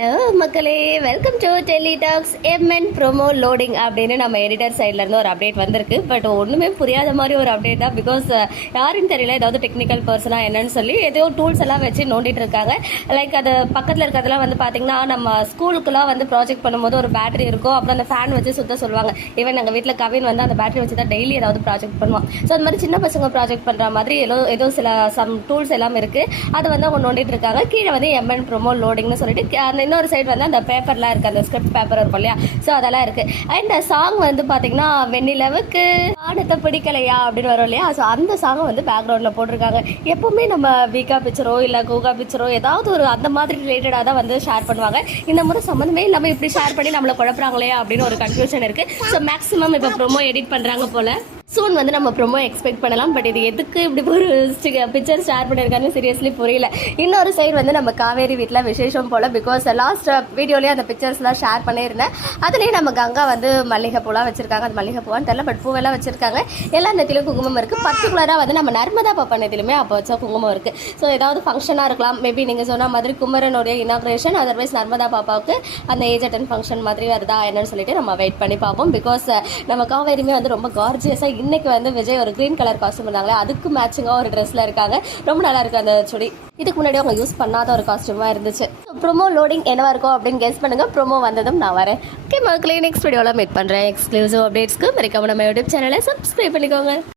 Hello மக்களே. Welcome to tele talks M N promo loading அப்படின்னு நம்ம எடிட்டர் சைட்லேருந்து ஒரு அப்டேட் வந்திருக்கு. பட் ஒன்றுமே புரியாத மாதிரி ஒரு அப்டேட் தான். பிகாஸ் uh, யாருன்னு தெரியல ஏதாவது டெக்னிக்கல் பர்சனாக என்னன்னு சொல்லி ஏதோ டூல்ஸ் எல்லாம் வச்சு நோண்டிட்டு இருக்காங்க. லைக் அது பக்கத்தில் இருக்கிறதெல்லாம் வந்து பார்த்தீங்கன்னா நம்ம ஸ்கூலுக்குலாம் வந்து ப்ராஜெக்ட் பண்ணும்போது ஒரு பேட்டரி இருக்கும். அப்புறம் அந்த ஃபேன் வச்சு சுத்த சொல்லுவாங்க. ஈவன் எங்கள் வீட்டில் கவின் வந்து அந்த பேட்டரி வச்சு தான் டெய்லி ஏதாவது ப்ராஜெக்ட் பண்ணுவான். ஸோ அந்த மாதிரி சின்ன பசங்க ப்ராஜெக்ட் பண்ணுற மாதிரி ஏதோ ஏதோ சில சம் டூல்ஸ் எல்லாம் இருக்குது அதை வந்து அவங்க நோண்டிட்டு இருக்காங்க. கீழே வந்து எம்என் ப்ரோமோ லோடிங்னு சொல்லிட்டு கே- அந்த இன்னொரு சைடு வந்து அந்த பேப்பர்லாம் இருக்கு அந்த ஸ்கிரிப்ட் பேப்பர் இருக்கும் இல்லையா? ஸோ அதெல்லாம் இருக்கு. அண்ட் சாங் வந்து பாத்தீங்கன்னா வெண்ணிலவுக்கு வானத்தை பிடிக்கலையா? அப்படின்னு வரும் இல்லையா? ஸோ அந்த சாங்கை வந்து பேக்ரவுண்டில் போட்டிருக்காங்க. எப்பவுமே நம்ம வீக்கா பிக்சரோ இல்லை கூகா பிக்சரோ ஏதாவது ஒரு அந்த மாதிரி ரிலேட்டடாக தான் வந்து ஷேர் பண்ணுவாங்க. இந்த முறை சம்மந்தமே இல்லாமல் இப்படி ஷேர் பண்ணி நம்மளை குழப்பறாங்களே அப்படின்னு ஒரு கன்ஃபியூஷன் இருக்கு. ஸோ மேக்ஸிமம் இப்போ ப்ரோமோ எடிட் பண்ணுறாங்க போல. சூன் வந்து நம்ம ரொம்ப எக்ஸ்பெக்ட் பண்ணலாம். பட் இது எதுக்கு இப்படி ஒரு பிக்சர் ஷேர் பண்ணியிருக்காருன்னு சீரியஸ்லி புரியல. இன்னொரு சைடு வந்து நம்ம காவேரி வீட்டில் விசேஷம் போல் பிகாஸ் லாஸ்ட் வீடியோலேயே அந்த பிக்சர்ஸ்லாம் ஷேர் பண்ணியிருந்தேன். அதுலேயே நம்ம கங்கா வந்து மல்லிகை பூலாம் வச்சிருக்காங்க. அது மல்லிகை பூவான்னு தெரியல பட் பூவெல்லாம் வச்சிருக்காங்க. எல்லா இடத்துலையும் குங்குமம் இருக்குது பர்டிகுலராக வந்து நம்ம நர்மதா பாப்பா நெத்திலுமே அப்போ வச்சா குங்குமம் இருக்குது ஸோ ஏதாவது ஃபங்க்ஷனாக இருக்கலாம். மேபி நீங்கள் சொன்ன மாதிரி குமரனுடைய இனாக்ரேஷன் அதர்வைஸ் நர்மதா பாப்பாவுக்கு அந்த ஏஜ் அட்டன் ஃபங்க்ஷன் மாதிரி வருதா என்னன்னு சொல்லிட்டு நம்ம வெயிட் பண்ணி பார்ப்போம். பிகாஸ் நம்ம காவேரியுமே வந்து ரொம்ப கார்ஜியஸாக இன்னைக்கு வந்து விஜய் ஒரு கிரீன் கலர் காஸ்டியூம் இருந்தாங்களே அதுக்கு மேட்சிங்காக ஒரு ட்ரெஸ்ல இருக்காங்க. ரொம்ப நல்லா இருக்கு அந்த சுடி. இதுக்கு முன்னாடி அவங்க யூஸ் பண்ணாத ஒரு காஸ்டியூமாக இருந்துச்சு. ப்ரோமோ லோடிங் என்னவா இருக்கும் அப்படின்னு கெஸ் பண்ணுங்க. ப்ரோமோ வந்ததும் நான் வரேன். ஓகே மக்களே நெக்ஸ்ட் வீடியோவில் மீட் பண்ணுறேன் எக்ஸ்க்ளூசிவ் அப்டேட்ஸ்க்கு மறக்காம நம்ம யூடியூப் சேனலை சப்ஸ்கிரைப் பண்ணிக்கோங்க.